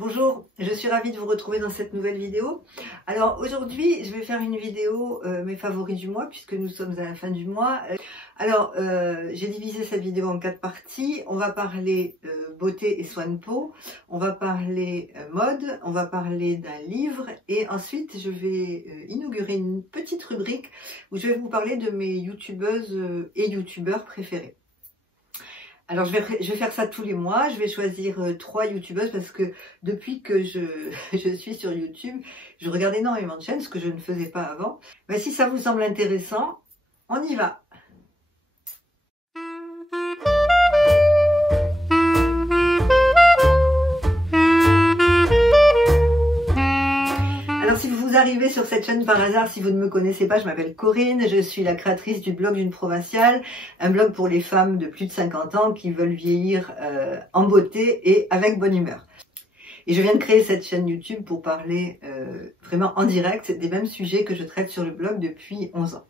Bonjour, je suis ravie de vous retrouver dans cette nouvelle vidéo. Alors aujourd'hui, je vais faire une vidéo mes favoris du mois puisque nous sommes à la fin du mois. J'ai divisé cette vidéo en 4 parties. On va parler beauté et soins de peau, on va parler mode, on va parler d'un livre et ensuite je vais inaugurer une petite rubrique où je vais vous parler de mes youtubeuses et youtubeurs préférés. Alors je vais faire ça tous les mois, je vais choisir 3 youtubeuses parce que depuis que je suis sur YouTube, je regarde énormément de chaînes, ce que je ne faisais pas avant. Mais si ça vous semble intéressant, on y va. Alors si vous arrivez sur cette chaîne par hasard, si vous ne me connaissez pas, je m'appelle Corinne, je suis la créatrice du blog d'une provinciale, un blog pour les femmes de plus de 50 ans qui veulent vieillir en beauté et avec bonne humeur. Et je viens de créer cette chaîne YouTube pour parler vraiment en direct des mêmes sujets que je traite sur le blog depuis 11 ans.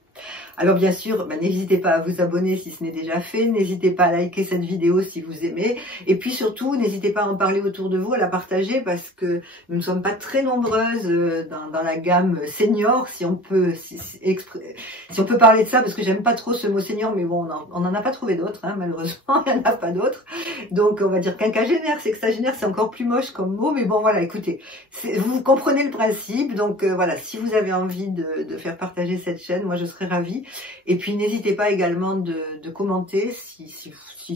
Alors bien sûr, n'hésitez pas à vous abonner si ce n'est déjà fait, n'hésitez pas à liker cette vidéo si vous aimez, et puis surtout, n'hésitez pas à en parler autour de vous, à la partager, parce que nous ne sommes pas très nombreuses dans la gamme senior, si on peut parler de ça, parce que j'aime pas trop ce mot senior, mais bon, on n'en a pas trouvé d'autres, hein, malheureusement, il n'y en a pas d'autres. Donc on va dire quinquagénaire, sexagénaire, c'est encore plus moche comme mot, mais bon voilà, écoutez, vous comprenez le principe, donc voilà, si vous avez envie de faire partager cette chaîne, moi je serais ravie. Et puis n'hésitez pas également de commenter si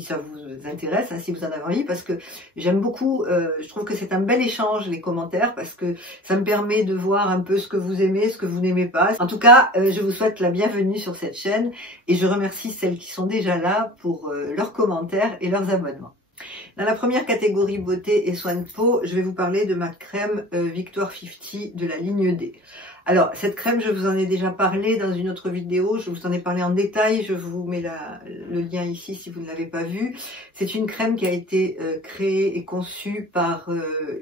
ça vous intéresse, hein, si vous en avez envie, parce que j'aime beaucoup, je trouve que c'est un bel échange les commentaires, parce que ça me permet de voir un peu ce que vous aimez, ce que vous n'aimez pas. En tout cas, je vous souhaite la bienvenue sur cette chaîne et je remercie celles qui sont déjà là pour leurs commentaires et leurs abonnements. Dans la première catégorie beauté et soins de peau, je vais vous parler de ma crème Victoire 50 de la ligne D. Alors, cette crème, je vous en ai déjà parlé dans une autre vidéo, je vous en ai parlé en détail, je vous mets le lien ici si vous ne l'avez pas vu. C'est une crème qui a été créée et conçue par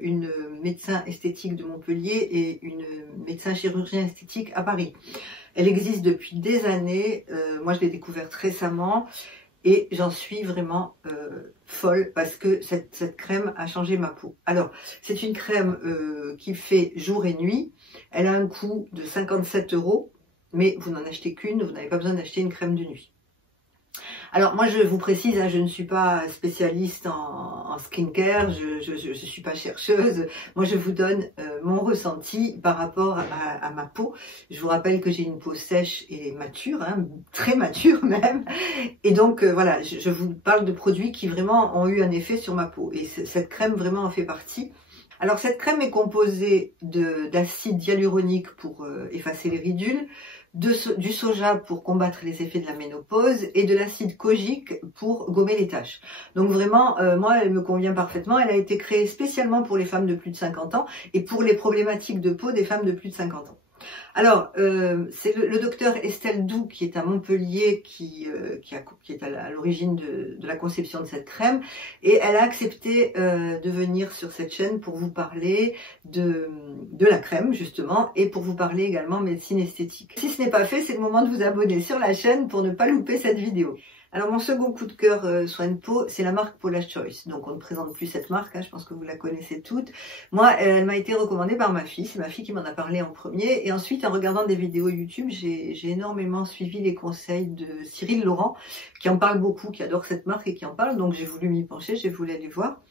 une médecin esthétique de Montpellier et une médecin chirurgien esthétique à Paris. Elle existe depuis des années, moi je l'ai découverte récemment. Et j'en suis vraiment folle parce que cette crème a changé ma peau. Alors, c'est une crème qui fait jour et nuit. Elle a un coût de 57 €, mais vous n'en achetez qu'une, vous n'avez pas besoin d'acheter une crème de nuit. Alors moi je vous précise, hein, je ne suis pas spécialiste en skincare, je suis pas chercheuse. Moi je vous donne mon ressenti par rapport à ma peau. Je vous rappelle que j'ai une peau sèche et mature, hein, très mature même. Et donc voilà, je vous parle de produits qui vraiment ont eu un effet sur ma peau. Et cette crème vraiment en fait partie. Alors cette crème est composée d'acide hyaluronique pour effacer les ridules, du soja pour combattre les effets de la ménopause et de l'acide kojique pour gommer les taches. Donc vraiment, moi, elle me convient parfaitement. Elle a été créée spécialement pour les femmes de plus de 50 ans et pour les problématiques de peau des femmes de plus de 50 ans. Alors, c'est le docteur Estelle Doux qui est à Montpellier qui est à l'origine de la conception de cette crème et elle a accepté de venir sur cette chaîne pour vous parler de la crème justement et pour vous parler également médecine esthétique. Si ce n'est pas fait, c'est le moment de vous abonner sur la chaîne pour ne pas louper cette vidéo. Alors mon second coup de cœur soin de peau, c'est la marque Paula's Choice. Donc on ne présente plus cette marque, hein, je pense que vous la connaissez toutes. Moi, elle m'a été recommandée par ma fille, c'est ma fille qui m'en a parlé en premier. Et ensuite, en regardant des vidéos YouTube, j'ai énormément suivi les conseils de Cyril Laurent, qui en parle beaucoup, qui adore cette marque et qui en parle. Donc j'ai voulu m'y pencher, j'ai voulu aller voir.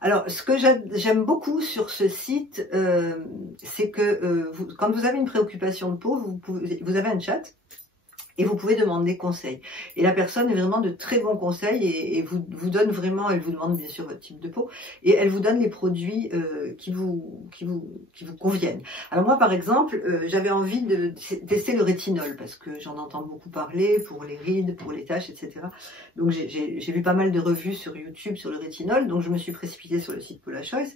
Alors, ce que j'aime beaucoup sur ce site, c'est que quand vous avez une préoccupation de peau, vous avez un chat. Et vous pouvez demander conseil. Et la personne est vraiment de très bons conseils et vous donne vraiment, elle vous demande bien sûr votre type de peau, et elle vous donne les produits qui vous conviennent. Alors moi par exemple, j'avais envie de tester le rétinol parce que j'en entends beaucoup parler pour les rides, pour les taches, etc. Donc j'ai vu pas mal de revues sur YouTube sur le rétinol, donc je me suis précipitée sur le site Paula's Choice.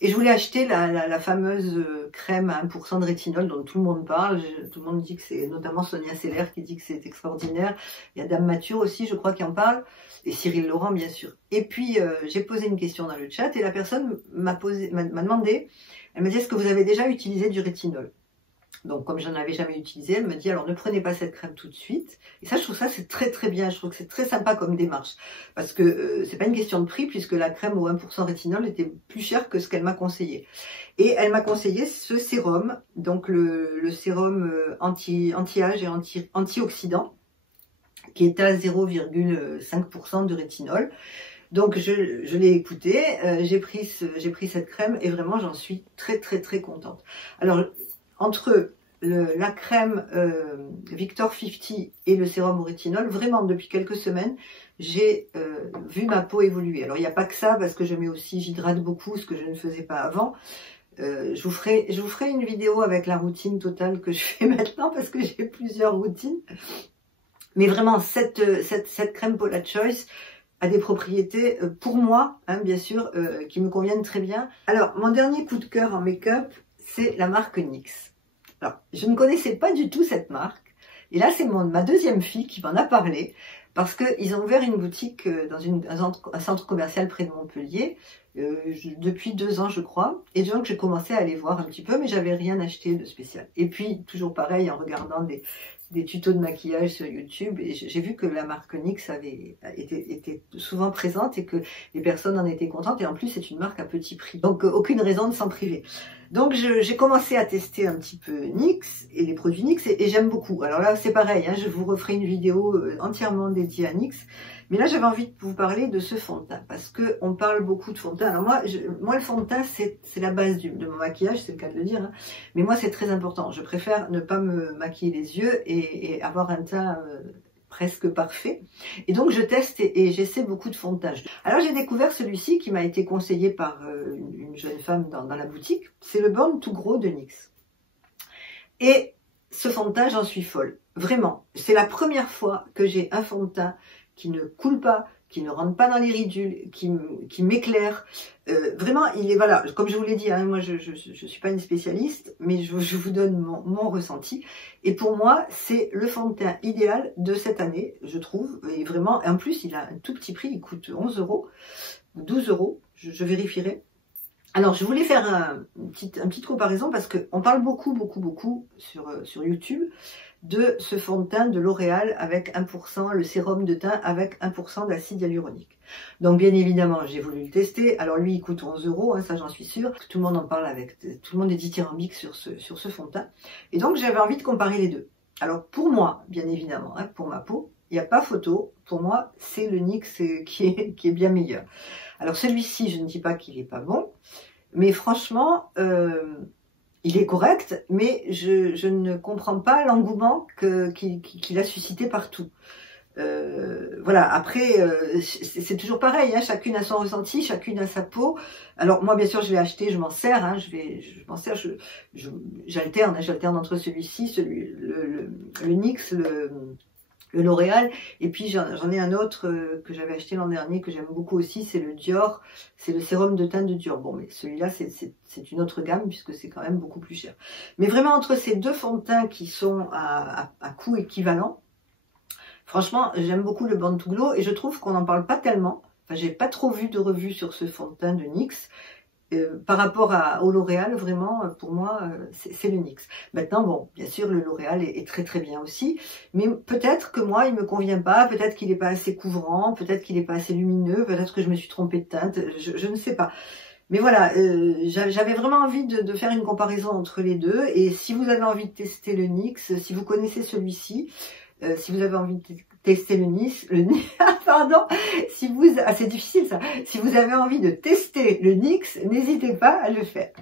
Et je voulais acheter la fameuse crème à 1% de rétinol dont tout le monde parle. Tout le monde dit que c'est, notamment Sonia Seller qui dit que c'est extraordinaire. Il y a Dame Mature aussi, je crois, qui en parle. Et Cyril Laurent, bien sûr. Et puis, j'ai posé une question dans le chat et la personne m'a demandé, elle m'a dit, est-ce que vous avez déjà utilisé du rétinol? Donc comme je n'en avais jamais utilisé, elle me dit alors ne prenez pas cette crème tout de suite. Et ça, je trouve ça c'est très très bien, je trouve que c'est très sympa comme démarche. Parce que c'est pas une question de prix, puisque la crème au 1% rétinol était plus chère que ce qu'elle m'a conseillé. Et elle m'a conseillé ce sérum, donc le sérum anti-âge et antioxydant, qui est à 0,5% de rétinol. Donc je l'ai écouté, j'ai pris cette crème et vraiment j'en suis très très très contente. Alors entre la crème Victor 50 et le sérum au rétinol, vraiment depuis quelques semaines, j'ai vu ma peau évoluer. Alors il n'y a pas que ça, parce que j'hydrate beaucoup, ce que je ne faisais pas avant. Je vous ferai une vidéo avec la routine totale que je fais maintenant, parce que j'ai plusieurs routines. Mais vraiment, cette crème Paula Choice a des propriétés, pour moi, hein, bien sûr, qui me conviennent très bien. Alors, mon dernier coup de cœur en make-up, c'est la marque NYX. Alors, je ne connaissais pas du tout cette marque. Et là, c'est ma deuxième fille qui m'en a parlé, parce qu'ils ont ouvert une boutique dans un centre commercial près de Montpellier, depuis 2 ans, je crois. Et donc, j'ai commencé à aller voir un petit peu, mais j'avais rien acheté de spécial. Et puis, toujours pareil, en regardant des tutos de maquillage sur YouTube, et j'ai vu que la marque NYX était souvent présente et que les personnes en étaient contentes, et en plus c'est une marque à petit prix, donc aucune raison de s'en priver. Donc j'ai commencé à tester un petit peu NYX et les produits NYX, et j'aime beaucoup. Alors là c'est pareil, hein, je vous referai une vidéo entièrement dédiée à NYX, mais là j'avais envie de vous parler de ce fond de teint, parce que on parle beaucoup de fond de teint. Alors moi le fond de teint c'est la base de mon maquillage, c'est le cas de le dire, hein. Mais moi c'est très important, je préfère ne pas me maquiller les yeux et avoir un teint presque parfait. Et donc je teste et j'essaie beaucoup de fond de teint. Alors j'ai découvert celui-ci qui m'a été conseillé par une jeune femme dans la boutique, c'est le Born to Grow de NYX. Et ce fond de teint, j'en suis folle, vraiment. C'est la première fois que j'ai un fond de teint qui ne coule pas, qui ne rentre pas dans les ridules, qui m'éclaire. Vraiment, il est, voilà, comme je vous l'ai dit, hein, moi je suis pas une spécialiste, mais je vous donne mon ressenti. Et pour moi, c'est le fond de teint idéal de cette année, je trouve. Et vraiment, en plus, il a un tout petit prix, il coûte 11 € ou 12 €, je vérifierai. Alors, je voulais faire une petite comparaison, parce qu'on parle beaucoup sur YouTube de ce fond de teint de L'Oréal avec 1%, le sérum de teint avec 1% d'acide hyaluronique. Donc bien évidemment, j'ai voulu le tester. Alors lui, il coûte 11 €, hein, ça j'en suis sûre. Tout le monde en parle, tout le monde est dithyrambique sur ce fond de teint. Et donc j'avais envie de comparer les deux. Alors pour moi, bien évidemment, hein, pour ma peau, il n'y a pas photo. Pour moi, c'est le NYX qui est bien meilleur. Alors celui-ci, je ne dis pas qu'il n'est pas bon, mais franchement... il est correct, mais je ne comprends pas l'engouement qu'il a suscité partout. Voilà, après, c'est toujours pareil, hein, chacune a son ressenti, chacune a sa peau. Alors moi, bien sûr, je l'ai acheté, je m'en sers, hein, je m'en sers, j'alterne, hein, j'alterne entre celui-ci, le NYX, le L'Oréal, et puis j'en ai un autre que j'avais acheté l'an dernier, que j'aime beaucoup aussi, c'est le Dior, c'est le sérum de teint de Dior. Bon, mais celui-là, c'est une autre gamme, puisque c'est quand même beaucoup plus cher. Mais vraiment, entre ces deux fonds de teint qui sont à coût équivalent, franchement, j'aime beaucoup le Born to Glow, et je trouve qu'on n'en parle pas tellement. Enfin, j'ai pas trop vu de revue sur ce fond de teint de NYX. Par rapport au L'Oréal, vraiment, pour moi, c'est le NYX. Maintenant, bon, bien sûr, le L'Oréal est très très bien aussi, mais peut-être que moi, il me convient pas, peut-être qu'il n'est pas assez couvrant, peut-être qu'il n'est pas assez lumineux, peut-être que je me suis trompée de teinte, je ne sais pas. Mais voilà, j'avais vraiment envie de faire une comparaison entre les deux, et si vous avez envie de tester le NYX, si vous connaissez celui-ci, si vous avez envie de tester le NYX, pardon, c'est difficile ça, si vous avez envie de tester le NYX, n'hésitez pas à le faire.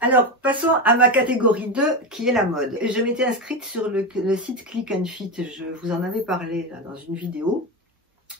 Alors, passons à ma catégorie 2, qui est la mode. Je m'étais inscrite sur le site Click and Fit, je vous en avais parlé là, dans une vidéo.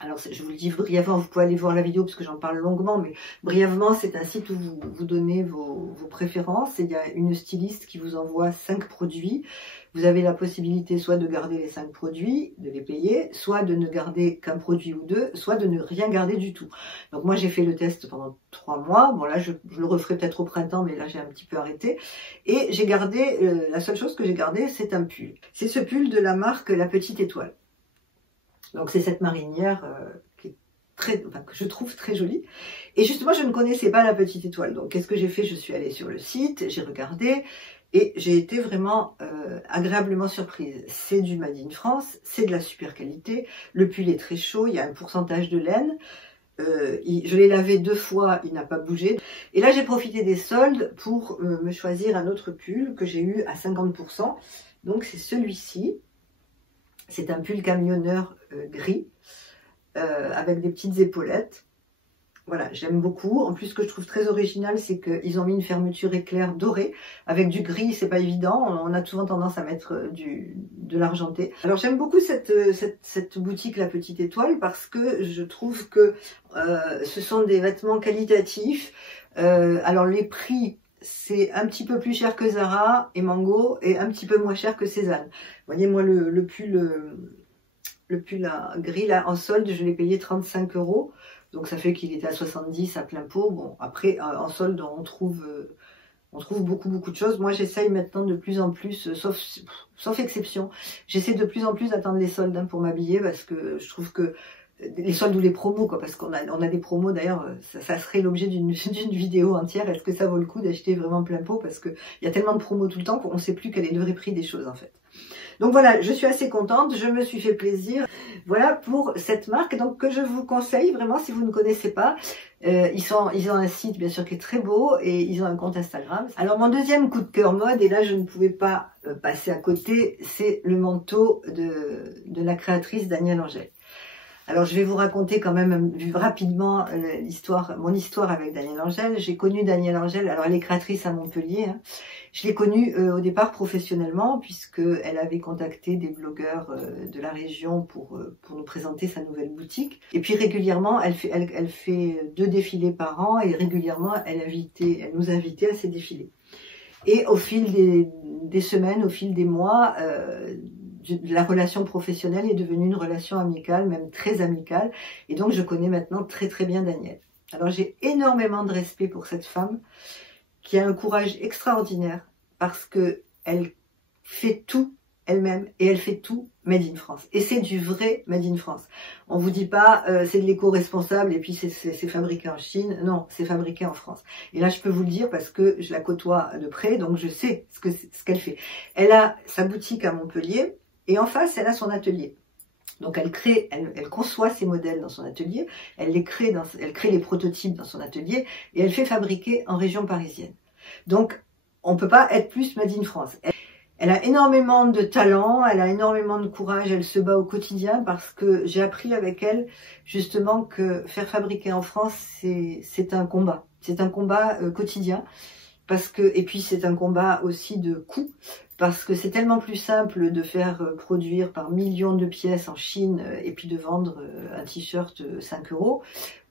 Alors, je vous le dis brièvement, vous pouvez aller voir la vidéo parce que j'en parle longuement, mais brièvement, c'est un site où vous donnez vos préférences, et il y a une styliste qui vous envoie 5 produits. Vous avez la possibilité soit de garder les 5 produits, de les payer, soit de ne garder qu'un produit ou 2, soit de ne rien garder du tout. Donc moi, j'ai fait le test pendant 3 mois. Bon là, je le referai peut-être au printemps, mais là, j'ai un petit peu arrêté. Et j'ai gardé, la seule chose que j'ai gardée, c'est un pull. C'est ce pull de la marque La Petite Étoile. Donc c'est cette marinière qui est que je trouve très joli. Et justement, je ne connaissais pas la petite étoile. Donc, qu'est-ce que j'ai fait? Je suis allée sur le site, j'ai regardé et j'ai été vraiment agréablement surprise. C'est du Made in France, c'est de la super qualité. Le pull est très chaud, il y a un pourcentage de laine. Je l'ai lavé 2 fois, il n'a pas bougé. Et là, j'ai profité des soldes pour me choisir un autre pull que j'ai eu à 50%. Donc, c'est celui-ci. C'est un pull camionneur gris avec des petites épaulettes. Voilà, j'aime beaucoup. En plus, ce que je trouve très original, c'est qu'ils ont mis une fermeture éclair dorée. Avec du gris, c'est pas évident. On a souvent tendance à mettre de l'argenté. Alors, j'aime beaucoup cette boutique La Petite Étoile parce que je trouve que ce sont des vêtements qualitatifs. Alors, les prix, c'est un petit peu plus cher que Zara et Mango et un petit peu moins cher que Cézanne. Vous voyez, moi, le pull gris, là, en solde, je l'ai payé 35 €. Donc ça fait qu'il était à 70 à plein pot. Bon, après, en solde, on trouve beaucoup de choses. Moi, j'essaye maintenant de plus en plus, sauf exception, j'essaie de plus en plus d'attendre les soldes pour m'habiller parce que je trouve que les soldes ou les promos, quoi, parce qu'on a des promos d'ailleurs, ça serait l'objet d'une vidéo entière. Est-ce que ça vaut le coup d'acheter vraiment plein pot? Parce qu'il y a tellement de promos tout le temps qu'on ne sait plus quel est le vrai prix des choses en fait. Donc voilà, je suis assez contente, je me suis fait plaisir. Voilà pour cette marque donc que je vous conseille vraiment si vous ne connaissez pas. Ils ont un site bien sûr qui est très beau et ils ont un compte Instagram. Alors mon deuxième coup de cœur mode, et là je ne pouvais pas passer à côté, c'est le manteau de la créatrice Danielle Angèle. Alors je vais vous raconter quand même rapidement mon histoire avec Danielle Angèle. J'ai connu Danielle Angèle, alors elle est créatrice à Montpellier. Hein. Je l'ai connue au départ professionnellement puisqu'elle avait contacté des blogueurs de la région pour nous présenter sa nouvelle boutique. Et puis régulièrement, elle fait 2 défilés par an et régulièrement elle nous invitait à ces défilés. Et au fil des semaines, au fil des mois, la relation professionnelle est devenue une relation amicale, même très amicale. Et donc, je connais maintenant très très bien Danielle. Alors, j'ai énormément de respect pour cette femme qui a un courage extraordinaire parce qu'elle fait tout elle-même et elle fait tout Made in France. Et c'est du vrai Made in France. On vous dit pas c'est de l'éco-responsable et puis c'est fabriqué en Chine. Non, c'est fabriqué en France. Et là, je peux vous le dire parce que je la côtoie de près, donc je sais ce qu'elle fait. Elle a sa boutique à Montpellier. Et en face, elle a son atelier. Donc elle conçoit ses modèles dans son atelier, elle crée les prototypes dans son atelier et elle fait fabriquer en région parisienne. Donc on ne peut pas être plus Made in France. Elle a énormément de talent, elle a énormément de courage, elle se bat au quotidien parce que j'ai appris avec elle justement que faire fabriquer en France, c'est un combat. C'est un combat quotidien. Et puis c'est un combat aussi de coût, parce que c'est tellement plus simple de faire produire par millions de pièces en Chine et puis de vendre un t-shirt 5 €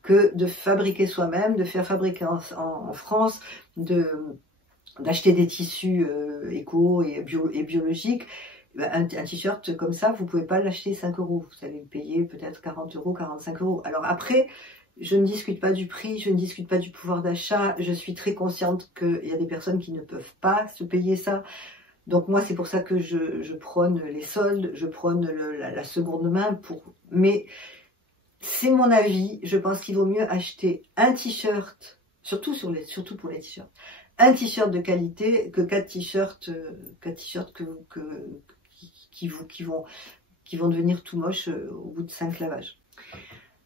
que de fabriquer soi-même, de faire fabriquer en France, d'acheter des tissus éco et biologiques. Un t-shirt comme ça, vous pouvez pas l'acheter 5 €, vous allez le payer peut-être 40 €, 45 €. Alors après, je ne discute pas du prix, je ne discute pas du pouvoir d'achat. Je suis très consciente qu'il y a des personnes qui ne peuvent pas se payer ça. Donc moi, c'est pour ça que je prône les soldes, je prône la seconde main. Mais c'est mon avis. Je pense qu'il vaut mieux acheter un t-shirt, surtout pour les t-shirts, un t-shirt de qualité que 4 t-shirts qui vont devenir tout moches au bout de 5 lavages.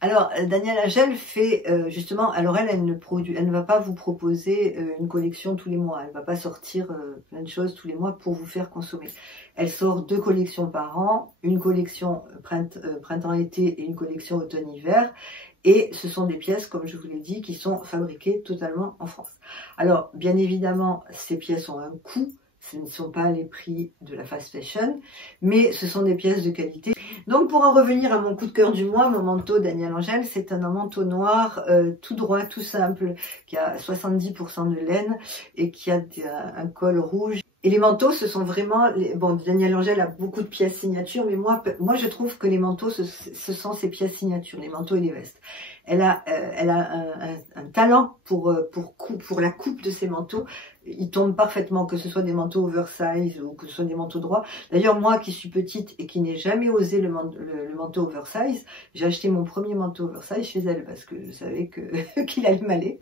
Alors, Danielle Angèle fait justement, alors elle ne va pas vous proposer une collection tous les mois, elle ne va pas sortir plein de choses tous les mois pour vous faire consommer. Elle sort 2 collections par an, une collection printemps-été et une collection automne-hiver. Et ce sont des pièces, comme je vous l'ai dit, qui sont fabriquées totalement en France. Alors, bien évidemment, ces pièces ont un coût. Ce ne sont pas les prix de la fast fashion, mais ce sont des pièces de qualité. Donc pour en revenir à mon coup de cœur du mois, mon manteau Danielle Angèle, c'est un manteau noir tout droit, tout simple, qui a 70% de laine et qui a un col rouge. Et les manteaux, ce sont vraiment... Bon, Danielle Angèle a beaucoup de pièces signatures, mais moi je trouve que les manteaux, ce sont ses pièces signatures, les manteaux et les vestes. Elle a un talent pour la coupe de ses manteaux. Ils tombent parfaitement, que ce soit des manteaux oversize ou que ce soit des manteaux droits. D'ailleurs, moi qui suis petite et qui n'ai jamais osé le manteau oversize, j'ai acheté mon premier manteau oversize chez elle parce que je savais qu'il allait m'aller.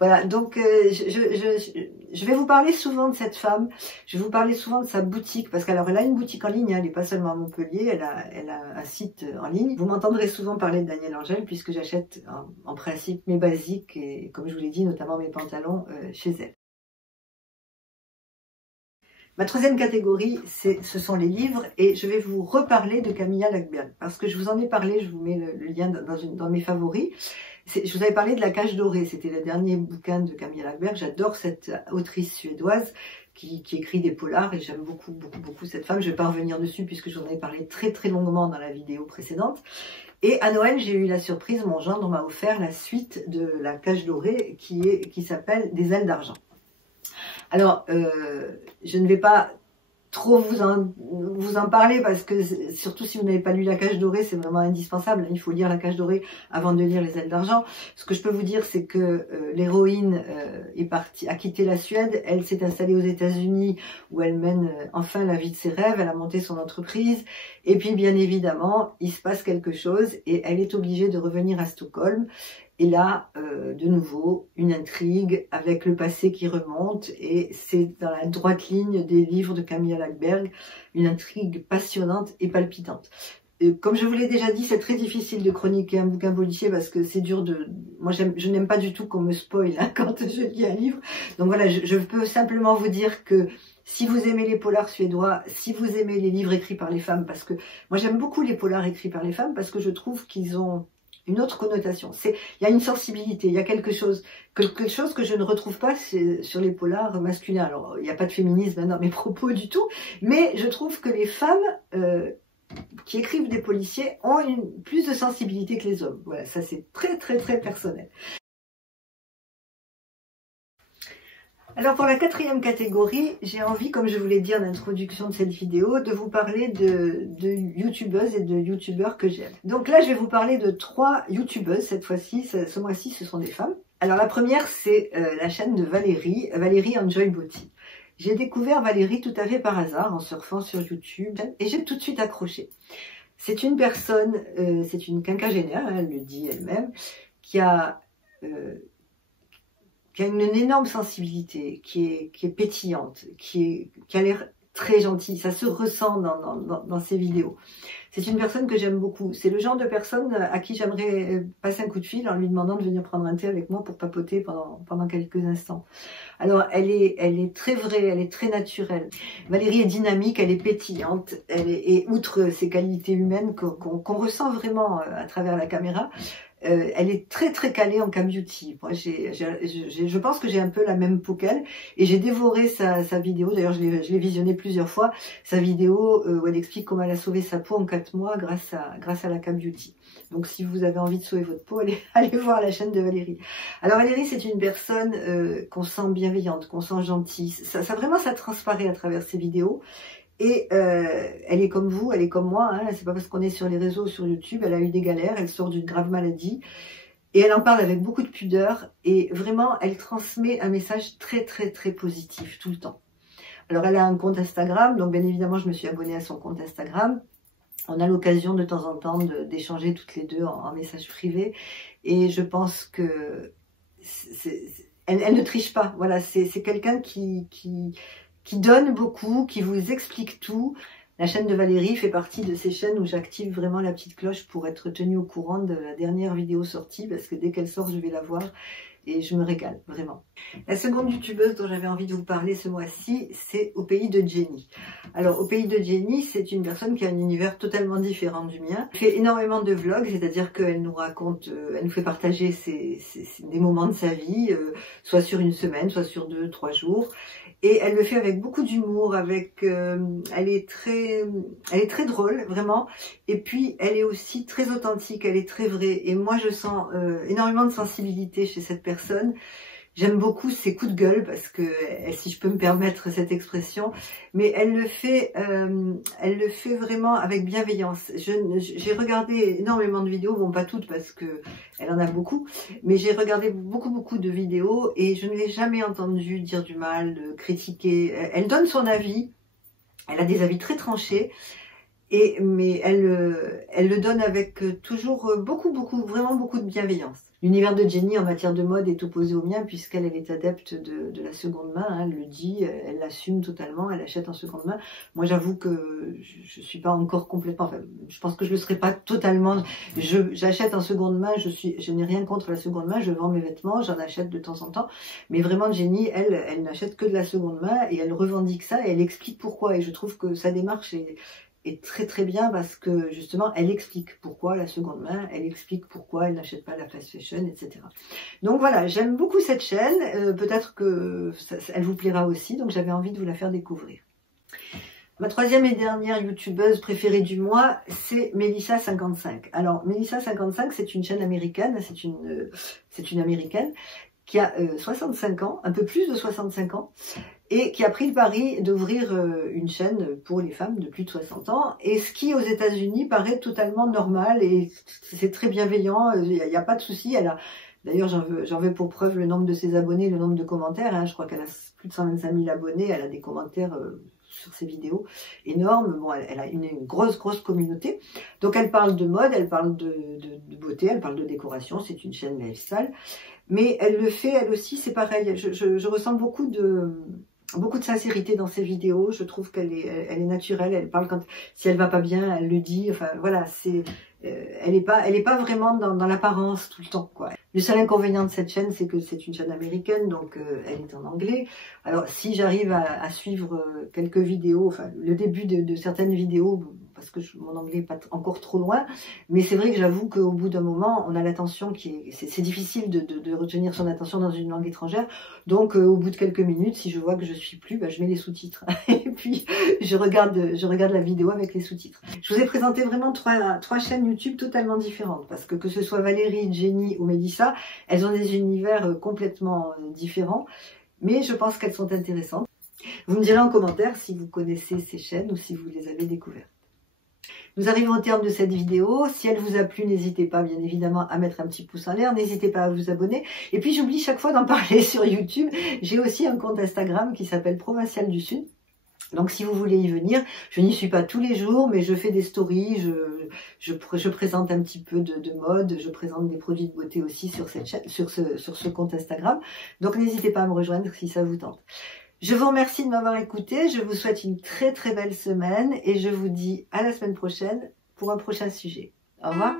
Voilà, donc je vais vous parler souvent de cette femme. Je vais vous parler souvent de sa boutique, parce qu'elle a une boutique en ligne, hein, elle n'est pas seulement à Montpellier, elle a un site en ligne. Vous m'entendrez souvent parler de Danielle Angèle, puisque j'achète en principe mes basiques, et comme je vous l'ai dit, notamment mes pantalons chez elle. Ma troisième catégorie, ce sont les livres, et je vais vous reparler de Camilla Lackberg, parce que je vous en ai parlé, je vous mets le lien dans mes favoris. Je vous avais parlé de La Cage Dorée, c'était le dernier bouquin de Camilla Lackberg. J'adore cette autrice suédoise qui écrit des polars, et j'aime beaucoup cette femme. Je ne vais pas revenir dessus puisque j'en ai parlé très longuement dans la vidéo précédente. Et à Noël, j'ai eu la surprise, mon gendre m'a offert la suite de La Cage Dorée qui s'appelle Des ailes d'argent. Alors, je ne vais pas trop vous en parler, parce que surtout si vous n'avez pas lu La Cage Dorée, c'est vraiment indispensable. Il faut lire La Cage Dorée avant de lire Les ailes d'argent. Ce que je peux vous dire, c'est que l'héroïne a quitté la Suède, elle s'est installée aux États-Unis où elle mène enfin la vie de ses rêves, elle a monté son entreprise, et puis bien évidemment, il se passe quelque chose et elle est obligée de revenir à Stockholm. Et là, de nouveau, une intrigue avec le passé qui remonte, et c'est dans la droite ligne des livres de Camilla Lackberg, une intrigue passionnante et palpitante. Comme je vous l'ai déjà dit, c'est très difficile de chroniquer un bouquin policier parce que c'est dur de... Moi, je n'aime pas du tout qu'on me spoil hein, quand je lis un livre. Donc voilà, je peux simplement vous dire que si vous aimez les polars suédois, si vous aimez les livres écrits par les femmes, parce que moi j'aime beaucoup les polars écrits par les femmes parce que je trouve qu'ils ont une autre connotation. Il y a une sensibilité, il y a quelque chose que je ne retrouve pas sur les polars masculins. Alors, il n'y a pas de féminisme dans mes propos du tout, mais je trouve que les femmes qui écrivent des policiers ont plus de sensibilité que les hommes. Voilà, ça c'est très personnel. Alors pour la quatrième catégorie, j'ai envie, comme je vous l'ai dit en introduction de cette vidéo, de vous parler de youtubeuses et de youtubeurs que j'aime. Donc là, je vais vous parler de 3 youtubeuses cette fois-ci. Ce mois-ci, ce sont des femmes. Alors la première, c'est la chaîne de Valérie Enjoy Beauty. J'ai découvert Valérie tout à fait par hasard en surfant sur YouTube et j'ai tout de suite accroché. C'est une personne, c'est une quinquagénaire, hein, elle le dit elle-même, qui a une énorme sensibilité, qui est pétillante, qui a l'air très gentille. Ça se ressent dans ses vidéos. C'est une personne que j'aime beaucoup. C'est le genre de personne à qui j'aimerais passer un coup de fil en lui demandant de venir prendre un thé avec moi pour papoter pendant quelques instants. Alors, elle est très vraie, elle est très naturelle. Valérie est dynamique, elle est pétillante, et outre ses qualités humaines qu'on ressent vraiment à travers la caméra, elle est très calée en K-beauty. Moi, je pense que j'ai un peu la même peau qu'elle, et j'ai dévoré sa vidéo. D'ailleurs, je l'ai visionnée plusieurs fois. Sa vidéo où elle explique comment elle a sauvé sa peau en 4 mois grâce à la K-beauty. Donc, si vous avez envie de sauver votre peau, allez voir la chaîne de Valérie. Alors, Valérie, c'est une personne qu'on sent bienveillante, qu'on sent gentille. Ça transparaît à travers ses vidéos. Et elle est comme vous, elle est comme moi, hein. C'est pas parce qu'on est sur les réseaux, sur YouTube, elle a eu des galères, elle sort d'une grave maladie. Et elle en parle avec beaucoup de pudeur, et vraiment, elle transmet un message très positif tout le temps. Alors, elle a un compte Instagram, donc bien évidemment, je me suis abonnée à son compte Instagram. On a l'occasion de temps en temps d'échanger toutes les deux en message privé, et je pense que elle ne triche pas. Voilà, c'est quelqu'un qui donne beaucoup, qui vous explique tout. La chaîne de Valérie fait partie de ces chaînes où j'active vraiment la petite cloche pour être tenue au courant de la dernière vidéo sortie, parce que dès qu'elle sort, je vais la voir et je me régale, vraiment. La seconde youtubeuse dont j'avais envie de vous parler ce mois-ci, c'est Au Pays de Jenny. Alors, Au Pays de Jenny, c'est une personne qui a un univers totalement différent du mien. Elle fait énormément de vlogs, c'est-à-dire qu'elle nous raconte, elle nous fait partager des moments de sa vie, soit sur une semaine, soit sur 2-3 jours. Et elle le fait avec beaucoup d'humour, elle est très drôle, vraiment. Et puis, elle est aussi très authentique, elle est très vraie. Et moi, je sens énormément de sensibilité chez cette personne J'aime beaucoup ses coups de gueule parce que, si je peux me permettre cette expression, mais elle le fait vraiment avec bienveillance. J'ai regardé énormément de vidéos, bon pas toutes parce que elle en a beaucoup, mais j'ai regardé beaucoup de vidéos et je ne l'ai jamais entendue dire du mal, critiquer. Elle donne son avis, elle a des avis très tranchés. Mais elle le donne avec toujours vraiment beaucoup de bienveillance. L'univers de Jenny en matière de mode est opposé au mien puisqu'elle est adepte de la seconde main, hein, elle le dit, elle l'assume totalement, elle achète en seconde main. Moi j'avoue que je suis pas encore complètement, enfin je pense que je le serai pas totalement, j'achète en seconde main, je n'ai rien contre la seconde main, je vends mes vêtements, j'en achète de temps en temps, mais vraiment Jenny, elle n'achète que de la seconde main et elle revendique ça et elle explique pourquoi et je trouve que sa démarche est très bien parce que justement elle explique pourquoi la seconde main, elle explique pourquoi elle n'achète pas la fast fashion, etc. Donc voilà, j'aime beaucoup cette chaîne, peut-être que elle vous plaira aussi, donc j'avais envie de vous la faire découvrir. Ma troisième et dernière youtubeuse préférée du mois, c'est Melissa55. Alors Melissa55, c'est une chaîne américaine, c'est une américaine qui a 65 ans, un peu plus de 65 ans, et qui a pris le pari d'ouvrir une chaîne pour les femmes de plus de 60 ans, et ce qui aux États-Unis paraît totalement normal, et c'est très bienveillant, il n'y a pas de souci. D'ailleurs, j'en veux pour preuve le nombre de ses abonnés, le nombre de commentaires, hein. Je crois qu'elle a plus de 125 000 abonnés, elle a des commentaires sur ses vidéos énormes. Bon, elle a une grosse communauté. Donc elle parle de mode, elle parle de beauté, elle parle de décoration, c'est une chaîne lifestyle. Mais elle le fait, elle aussi, c'est pareil. Je ressens beaucoup de sincérité dans ses vidéos. Je trouve qu'elle est naturelle. Elle parle si elle va pas bien, elle le dit. Enfin voilà, elle est pas vraiment dans l'apparence tout le temps, quoi. Le seul inconvénient de cette chaîne, c'est que c'est une chaîne américaine, donc elle est en anglais. Alors si j'arrive à suivre quelques vidéos, enfin le début de certaines vidéos, parce que mon anglais n'est pas encore trop loin, mais c'est vrai que j'avoue qu'au bout d'un moment, on a l'attention c'est difficile de retenir son attention dans une langue étrangère. Donc au bout de quelques minutes, si je vois que je suis plus, je mets les sous-titres et puis je regarde la vidéo avec les sous-titres. Je vous ai présenté vraiment trois chaînes YouTube totalement différentes, parce que ce soit Valérie, Jenny ou Melissa, elles ont des univers complètement différents, mais je pense qu'elles sont intéressantes. Vous me direz en commentaire si vous connaissez ces chaînes ou si vous les avez découvertes. Nous arrivons au terme de cette vidéo. Si elle vous a plu, n'hésitez pas bien évidemment à mettre un petit pouce en l'air, n'hésitez pas à vous abonner. Et puis j'oublie chaque fois d'en parler sur YouTube, j'ai aussi un compte Instagram qui s'appelle Provinciale du Sud. Donc si vous voulez y venir, je n'y suis pas tous les jours, mais je fais des stories, je présente un petit peu de mode, je présente des produits de beauté aussi sur cette chaîne, sur ce compte Instagram. Donc n'hésitez pas à me rejoindre si ça vous tente. Je vous remercie de m'avoir écouté, je vous souhaite une très belle semaine et je vous dis à la semaine prochaine pour un prochain sujet. Au revoir.